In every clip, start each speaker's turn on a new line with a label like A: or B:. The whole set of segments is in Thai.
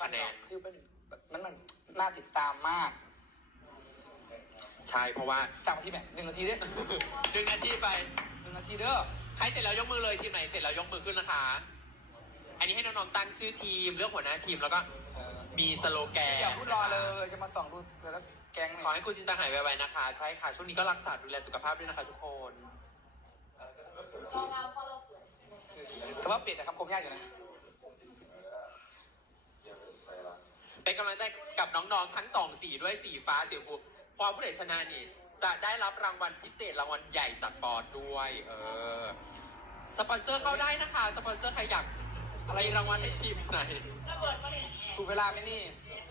A: คะแนน
B: คือมันน่าติดตามมาก
A: ใช่เพราะว่า
B: จากที่แบบ1 นาทีเด้อ
A: 1 นาทีไป
B: 1 นาทีเด้อ
A: ใครเสร็จแล้วยกมือเลยทีมไหนเสร็จแล้วยกมือขึ้นนะคะอันนี้ให้น้องๆตั้งชื่อทีมเลือกหัวหน้าทีมแล้วก็มีสโลแกน
B: อย่าพูดรอเลยจะมาส่องดูแต่ละแก๊ง
A: ขอให้คุณชินตังหายไวๆนะคะใช่ค่ะช่วงนี้ก็รักษาดูแลสุขภาพด้วยนะคะทุกคน
B: แต่ว่าเป็ดนะครับคงยากอยู่นะ
A: เป็นกำลังใจกับน้องๆทั้ง2 สีด้วยสีฟ้าสีชมพูพอผู้ใดชนะนี่จะได้รับรางวัลพิเศษรางวัลใหญ่จากบอสด้วยสปอนเซอร์เข้าได้นะคะสปอนเซอร์ใครอยากอะไรรางวัลในทีมไหน
B: ถูกเวลาไหมนี่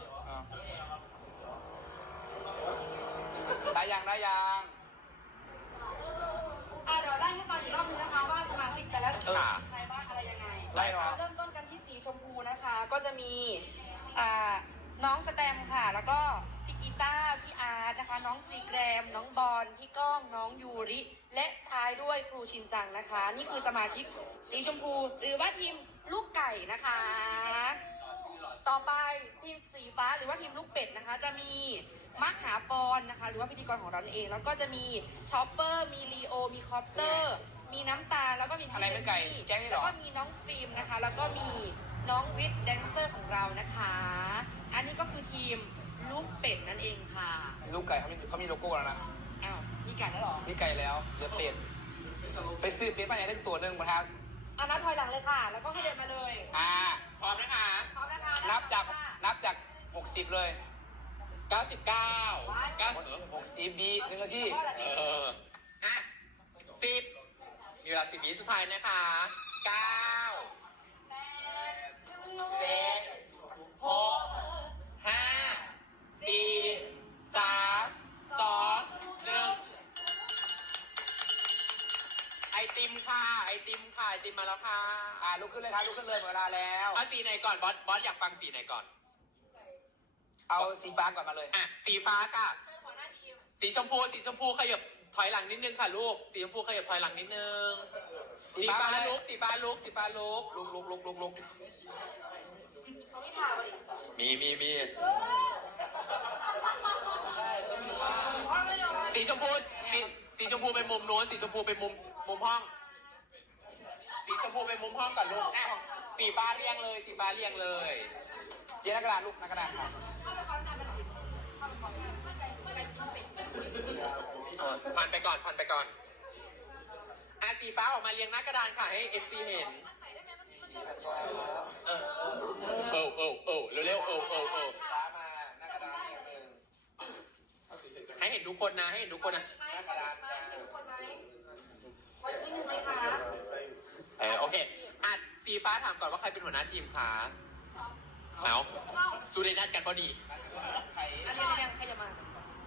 B: ได้ยัง
C: เดี๋ยวได้ให้ฟังอีกรอบนึงนะคะว่าสมาชิกแต่ละสีใครบ้างอะไรยังไงเริ่มต้นกันที่สีชมพูนะคะก็จะมีน้องสแตมค่ะแล้วก็พี่กีตาร์พี่อาร์ตนะคะน้องซีแกรมน้องบอลพี่ก้องน้องยูริและท้ายด้วยครูชินจังนะคะนี่คือสมาชิกสีชมพูหรือว่าทีมลูกไก่นะคะต่อไปทีมสีฟ้าหรือว่าทีมลูกเป็ดนะคะจะมีมักหาปอนนะคะหรือว่าพิธีกรของเราเองแล้วก็จะมีช็อปเปอร์มีลีโอมีคอปเตอร์มีน้ำตาลแล้วก็มีพี่เจนนี่แล้วก็มีน้องฟิล์มนะคะแล้วก็มีน้องวิทย์แดนเซอร์ของเรานะคะอันนี้ก็คือทีมลูกเป็ดนั่นเองค่ะ
B: ลูกไก่เขามีโลโก้แล้วนะ
C: อ้าวมีไก่แล้วหรอ
B: มีไก่แล้วเหลือเป็ดไปซื้อเป็ดมาเนี่ยได้ตัวหนึ่งมาครับ
C: นับถอยหลังเลยค่ะแล้วก็ให้เดินมาเลย
A: พร้อมนะคะ
C: พร้อมนะคะ
B: นับจาก60เลย
A: 60
B: บี1 นาที
A: 10มีเวลา10 วิสุดท้ายนะคะ9 7 6 5 4 3 2 1ไอติมมาแล้วค่ะ
B: ลุกขึ้นเลยครับลุกขึ้นเลยหมดเวลาแล้ว
A: เอาสีไหนก่อนบอสอยากฟังสีไหนก่อน
B: เอาสีฟ้าก่อนมาเลย
A: สีฟ้ากับสีชมพูขยับถอยหลังนิดนึงค่ะลูกสีชมพูขยับถอยหลังนิดนึงสีฟ้าลุกลุกมีสีชมพูไปมุมโน้นสีชมพูไปมุมห้องสีชมพูไปมุมห้องก่อนลูกสีฟ้าเรียงเลย
B: เดี๋ยวนักกระดาษลูกนักกระดาษครับ
A: ผ่านไปก่อนสีฟ้าออกมาเรียงหน้ากระดานค่ะให้FCเห็นเร็วให้เห็นทุกคนนะหน้ากระดานโอเคสีฟ้าถามก่อนว่าใครเป็นหัวหน้าทีมคะเอาสู้ได้นัดกันพอดี
C: เรียงใครจะมา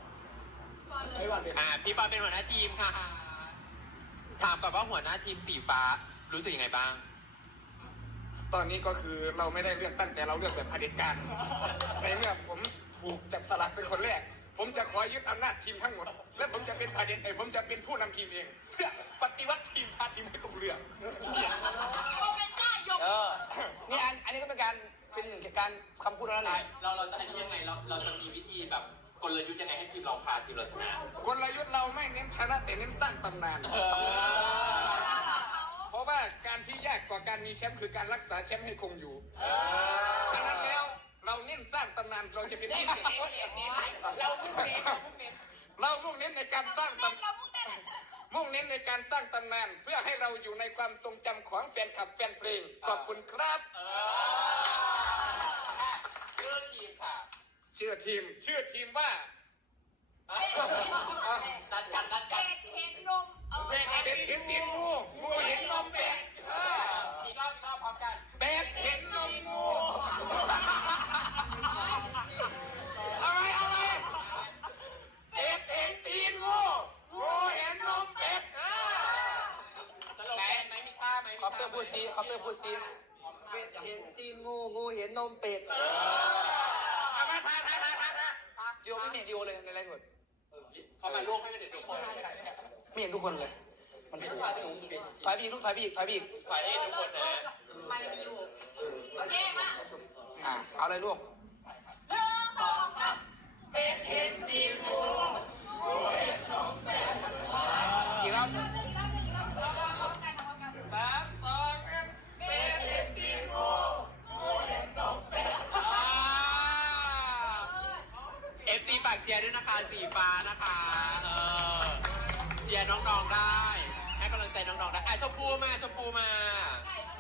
A: พี่บอลเป็นหัวหน้าทีมค่ะถามก่อนว่าหัวหน้าทีมสีฟ้ารู้สึกยังไงบ้าง
D: ตอนนี้ก็คือเราไม่ได้เลือกตั้งแต่เราเลือกแบบเผด็จการในเมื่อผมถูกจับสลักเป็นคนแรกผมจะขอยึดอำนาจทีมทั้งหมดและผมจะเป็นเผด็จผมจะเป็นผู้นำทีมเองเพื่อปฏิวัติทีมพาทีมให้รุ่งเรือง
B: นี่อันนี้ก็เป็นการเป็นหนึ่งการคำพูดแล้วนี่
A: เราจะให้ยังไงเราจะมีวิธีแบบกลยุทธ์ยังไงให้ทีมเราพาทีมเราชนะ
D: กลยุทธ์เราไม่เน้นชนะแต่เน้นสร้างตำนานเพราะว่าการที่ยากกว่าการมีแชมป์คือการรักษาแชมป์ให้คงอยู่ฉะนั้นแล้วเราเน้นสร้างตำนานเราจะเป็นทีมเรามุ่งเน้นในการสร้างตำนานเพื่อให้เราอยู่ในความทรงจำของแฟนคลับแฟนเพลงขอบคุณครับ
A: ชื่อทีมค่ะ
D: ชื่อทีมว่า
A: นัดกัน
C: เป็ดเห็นนม
D: เป็ดเห็นงูเห็นนมเป็ด
A: พี่ก็พร้อมกัน
D: เป็ดเห็นนมงูเอาไว้เป็ดเห็นตีนงูเห็นนมเป็ด
A: สโลแกนไหมมีท่าไหม
B: คอปเตอร์พูดซี
E: เป็ดเห็นตีนงูเห็นนมเป็ด
D: เอามาท่า
B: โยไม่เห็นดีโอเลยในไลฟ์สด
A: เขามาลวกให้เป็นเด็กทุกคน
B: ไม่เห็นทุกคนเลยมันถอยไปอีกลูกถอยไปอีก
A: ถ่ายให้ทุกคนนะ
C: ไม่มีอยู่โอเคมา
B: เอาเลยลูก
C: เป็นเห็นตีนงูงูเห็นนกเป็ด
B: อีกรอบหนึ่ง
C: เป็นเห็นตีนงูงูเห็นนกเป็ด
A: FC ฝากเชียร์ด้วยนะคะสีฟ้านะคะเชียร์น้องๆได้ให้กำลังใจน้องๆได้ชมพูมา